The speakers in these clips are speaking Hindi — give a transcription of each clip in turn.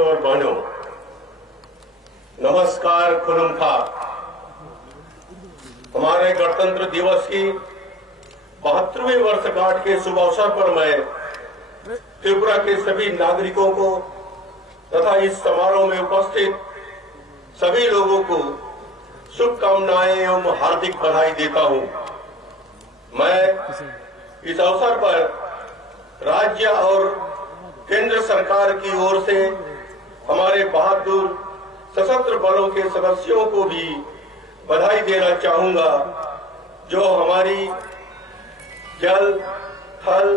और बहनों, नमस्कार, खुलम खा। हमारे गणतंत्र दिवस की 72वीं वर्षगांठ के शुभ अवसर पर मैं त्रिपुरा के सभी नागरिकों को तथा इस समारोह में उपस्थित सभी लोगों को शुभकामनाएं एवं हार्दिक बधाई देता हूं। मैं इस अवसर पर राज्य और केंद्र सरकार की ओर से हमारे बहादुर सशस्त्र बलों के सदस्यों को भी बधाई देना चाहूंगा, जो हमारी जल, थल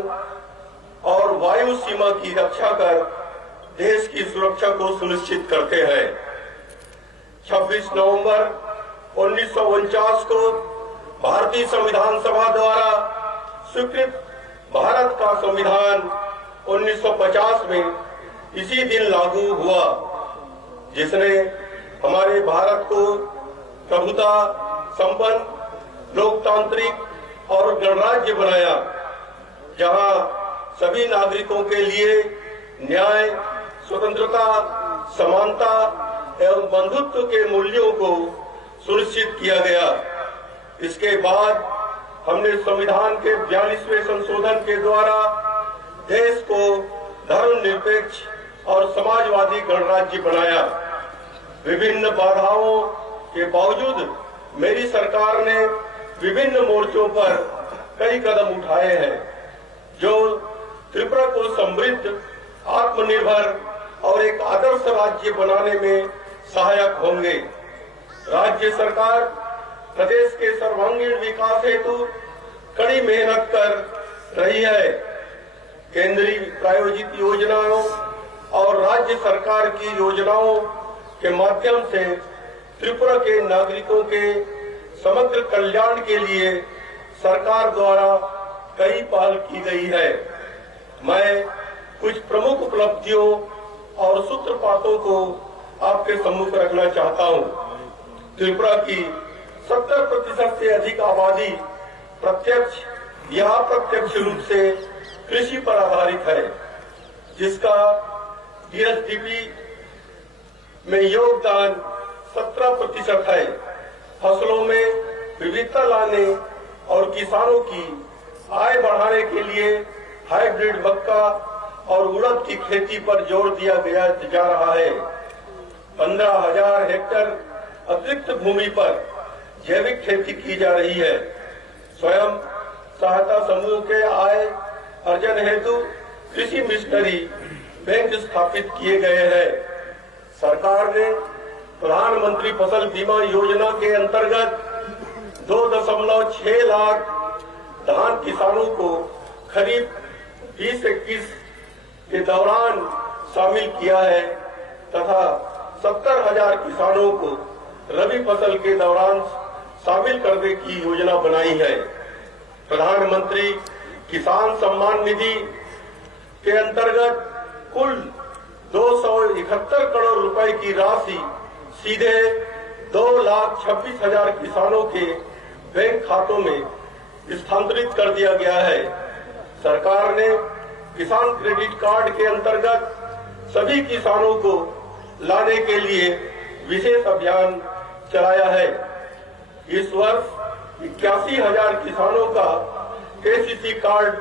और वायु सीमा की रक्षा कर देश की सुरक्षा को सुनिश्चित करते हैं। 26 नवंबर 1949 को भारतीय संविधान सभा द्वारा स्वीकृत भारत का संविधान 1950 में इसी दिन लागू हुआ, जिसने हमारे भारत को प्रभुता संपन्न, लोकतांत्रिक और गणराज्य बनाया, जहां सभी नागरिकों के लिए न्याय, स्वतंत्रता, समानता एवं बंधुत्व के मूल्यों को सुनिश्चित किया गया। इसके बाद हमने संविधान के 42वें संशोधन के द्वारा देश को धर्मनिरपेक्ष और समाजवादी गणराज्य बनाया। विभिन्न बाधाओं के बावजूद मेरी सरकार ने विभिन्न मोर्चों पर कई कदम उठाए हैं, जो त्रिपुरा को समृद्ध, आत्मनिर्भर और एक आदर्श राज्य बनाने में सहायक होंगे। राज्य सरकार प्रदेश के सर्वांगीण विकास हेतु कड़ी मेहनत कर रही है। केंद्रीय प्रायोजित योजनाओं और राज्य सरकार की योजनाओं के माध्यम से त्रिपुरा के नागरिकों के समग्र कल्याण के लिए सरकार द्वारा कई पहल की गई है। मैं कुछ प्रमुख उपलब्धियों और सूत्रपातों को आपके सम्मुख रखना चाहता हूं। त्रिपुरा की 70% से अधिक आबादी प्रत्यक्ष या अप्रत्यक्ष रूप से कृषि पर आधारित है, जिसका जीएसडीपी में योगदान 17% है। फसलों में विविधता लाने और किसानों की आय बढ़ाने के लिए हाइब्रिड मक्का और उड़द की खेती पर जोर दिया जा रहा है। 15,000 हेक्टेयर अतिरिक्त भूमि पर जैविक खेती की जा रही है। स्वयं सहायता समूह के आय अर्जन हेतु कृषि मिशनरी बैंक स्थापित किए गए हैं। सरकार ने प्रधानमंत्री फसल बीमा योजना के अंतर्गत 2.6 लाख धान किसानों को खरीफ 2021 के दौरान शामिल किया है तथा 70,000 किसानों को रबी फसल के दौरान शामिल करने की योजना बनाई है। प्रधानमंत्री किसान सम्मान निधि के अंतर्गत कुल 271 करोड़ रुपए की राशि सीधे 2,26,000 किसानों के बैंक खातों में स्थानांतरित कर दिया गया है। सरकार ने किसान क्रेडिट कार्ड के अंतर्गत सभी किसानों को लाने के लिए विशेष अभियान चलाया है। इस वर्ष 81,000 किसानों का केसीसी कार्ड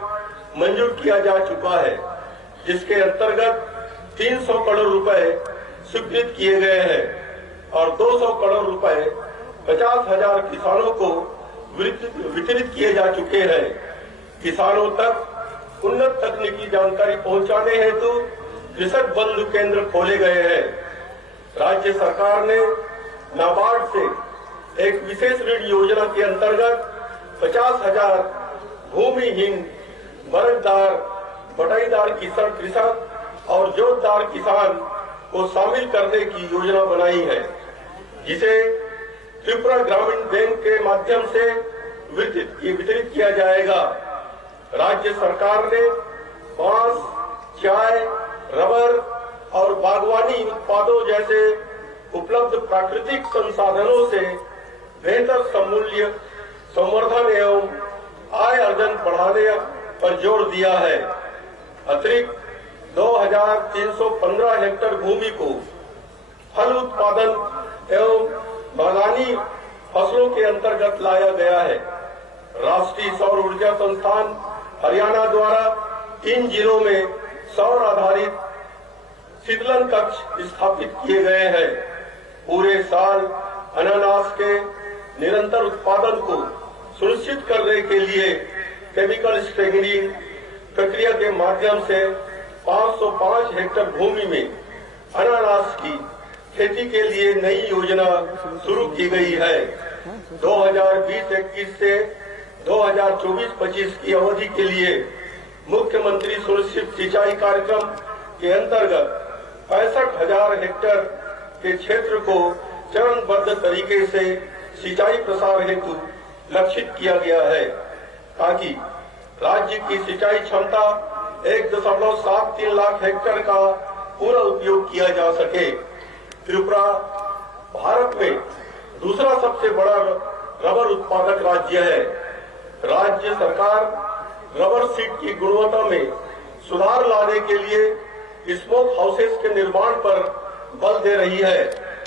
मंजूर किया जा चुका है, जिसके अंतर्गत 300 करोड़ रुपए स्वीकृत किए गए हैं और 200 करोड़ रुपए 50,000 किसानों को वितरित किए जा चुके हैं। किसानों तक उन्नत तकनीकी जानकारी पहुंचाने हेतु कृषक बंधु केंद्र खोले गए हैं। राज्य सरकार ने नाबार्ड से एक विशेष ऋण योजना के अंतर्गत 50,000 भूमिहीन, बरगदार, बटाईदार कृषक और जोतदार किसान को शामिल करने की योजना बनाई है, जिसे त्रिपुरा ग्रामीण बैंक के माध्यम से वितरित किया जाएगा। राज्य सरकार ने बांस, चाय, रबर और बागवानी उत्पादों जैसे उपलब्ध प्राकृतिक संसाधनों से बेहतर समूल्य संवर्धन एवं आय अर्जन बढ़ाने पर जोर दिया है। अतिरिक्त 2315 हेक्टेयर भूमि को फल उत्पादन एवं बागानी फसलों के अंतर्गत लाया गया है। राष्ट्रीय सौर ऊर्जा संस्थान हरियाणा द्वारा 3 जिलों में सौर आधारित शीतलन कक्ष स्थापित किए गए हैं। पूरे साल अनानास के निरंतर उत्पादन को सुनिश्चित करने के लिए केमिकल स्ट्रेगिंग प्रक्रिया के माध्यम से 505 हेक्टेयर भूमि में अनानास की खेती के लिए नई योजना शुरू की गई है। 2020-21 से 2024-25 की अवधि के लिए मुख्यमंत्री सुनिश्चित सिंचाई कार्यक्रम के अंतर्गत 65,000 हेक्टेयर के क्षेत्र को चरणबद्ध तरीके से सिंचाई प्रसार हेतु लक्षित किया गया है, ताकि राज्य की सिंचाई क्षमता 1.73 लाख हेक्टेयर का पूरा उपयोग किया जा सके। त्रिपुरा भारत में दूसरा सबसे बड़ा रबर उत्पादक राज्य है। राज्य सरकार रबर सीड की गुणवत्ता में सुधार लाने के लिए स्मोक हाउसेस के निर्माण पर बल दे रही है।